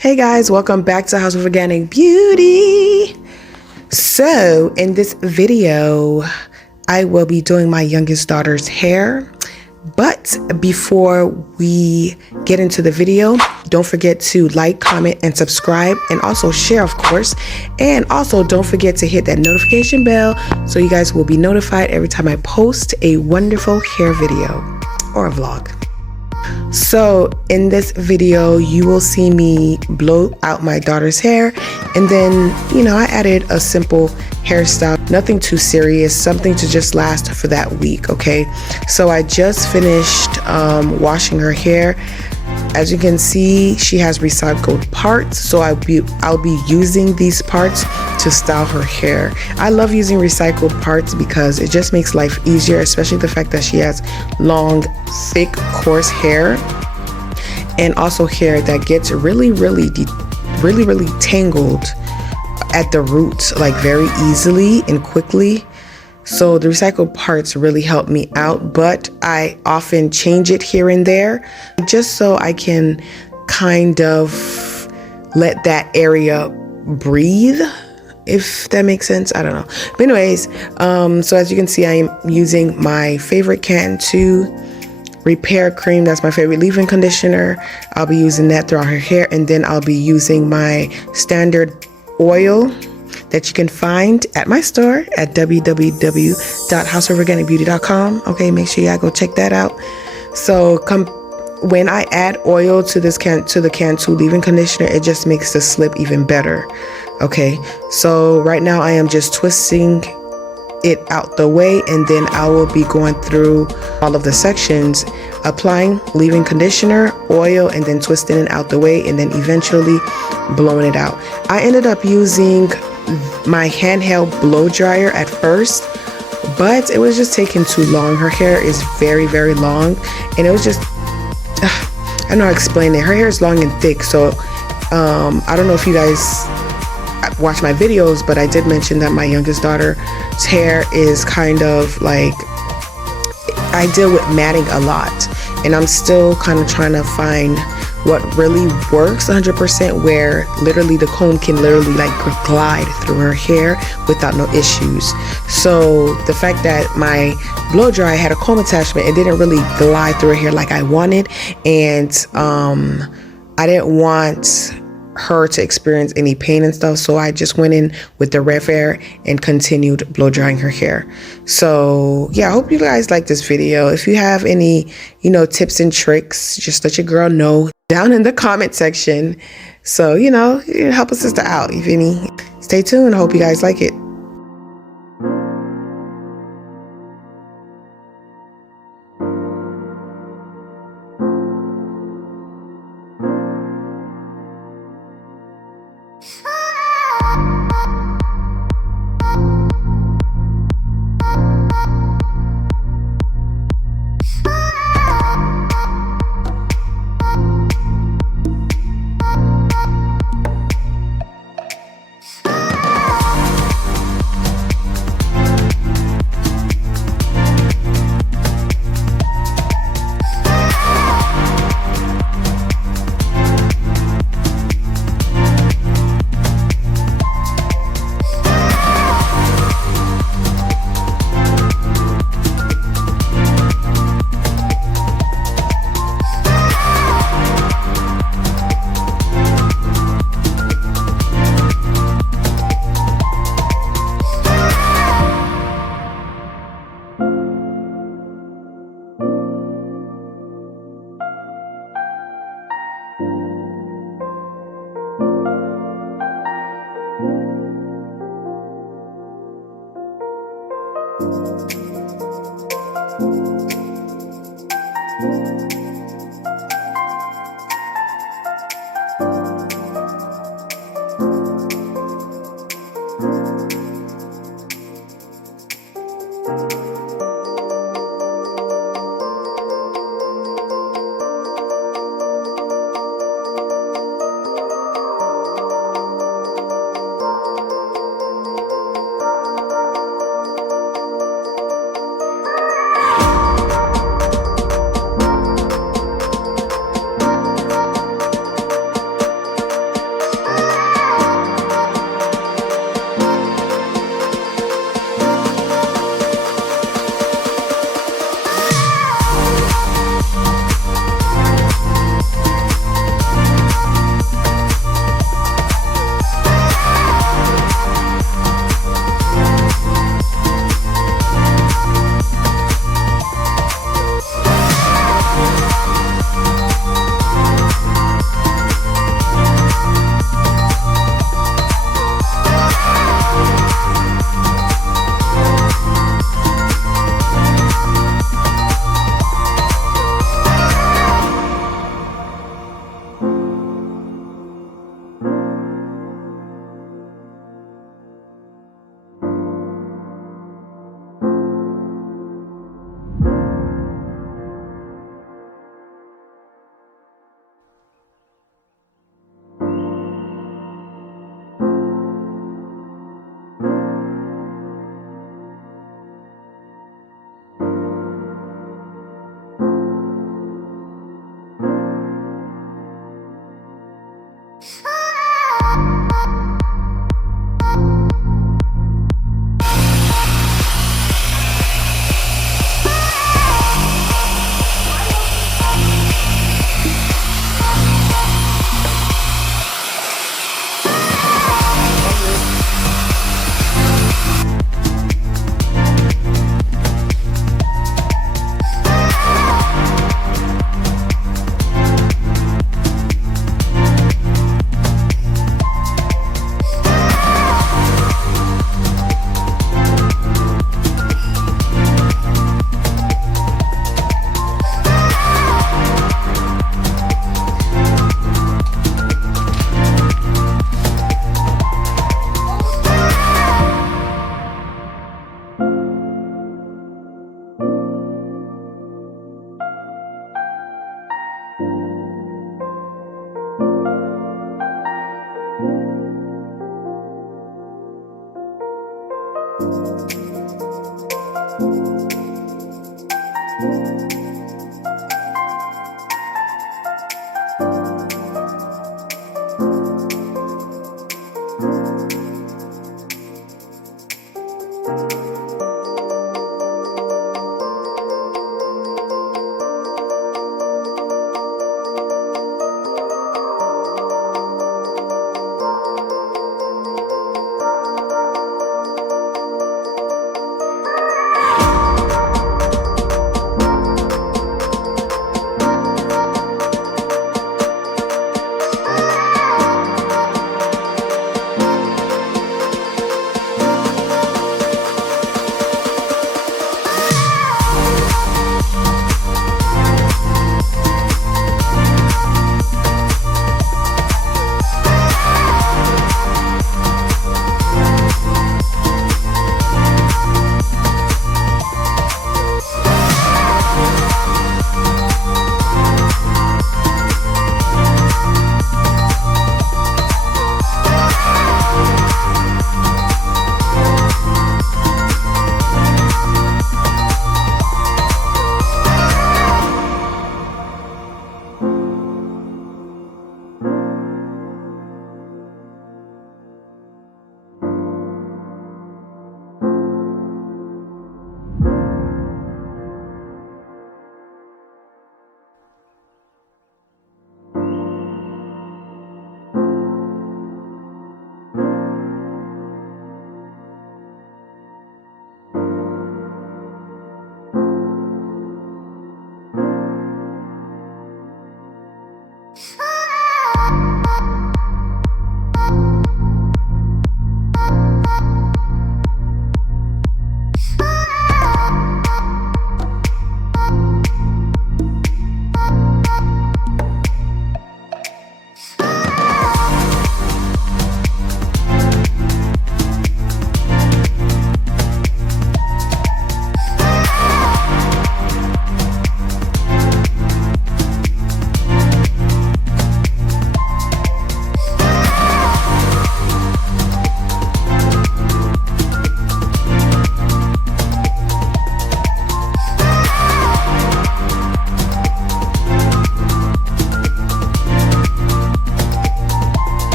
Hey guys, welcome back to House of Organic Beauty. So in this video, I will be doing my youngest daughter's hair. But before we get into the video, don't forget to like, comment, and subscribe, and also share, of course. And also don't forget to hit that notification bell so you guys will be notified every time I post a wonderful hair video or a vlog. So in this video, you will see me blow out my daughter's hair, and then, I added a simple hairstyle, nothing too serious, something to just last for that week, okay? So I just finished washing her hair. As you can see, she has recycled parts, so I'll be using these parts to style her hair. I love using recycled parts because it just makes life easier, especially the fact that she has long, thick, coarse hair, and also hair that gets really tangled at the roots, like very easily and quickly. So the recycled parts really help me out, but I often change it here and there just so I can kind of let that area breathe, if that makes sense. I don't know. But anyways, so as you can see, I am using my favorite Cantu Repair Cream. That's my favorite leave-in conditioner. I'll be using that throughout her hair, and then I'll be using my standard oil that you can find at my store at www.houseoforganicbeauty.com. Okay, make sure y'all go check that out. So when I add oil to the Cantu leave-in conditioner, it just makes the slip even better. Okay, so right now I am just twisting it out the way, and then I will be going through all of the sections, applying leave-in conditioner, oil, and then twisting it out the way, and then eventually blowing it out. I ended up using my handheld blow dryer at first, but it was just taking too long. Her hair is very long, and it was just I don't know how to explain it. Her hair is long and thick, so I don't know if you guys watch my videos, but I did mention that my youngest daughter's hair is kind of like, I deal with matting a lot, and I'm still kind of trying to find what really works 100%, where literally the comb can literally like glide through her hair without no issues. So the fact that my blow dryer had a comb attachment, it didn't really glide through her hair like I wanted, and I didn't want her to experience any pain and stuff, so I just went in with the REVAIR and continued blow drying her hair. So yeah, I hope you guys like this video. If you have any tips and tricks, just let your girl know down in the comment section, so help a sister out if any. Stay tuned. I hope you guys like it.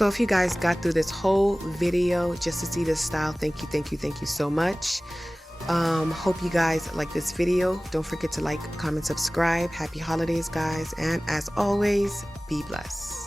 So if you guys got through this whole video just to see this style, thank you so much. Hope you guys like this video. Don't forget to like, comment, subscribe. Happy holidays, guys, and as always, be blessed.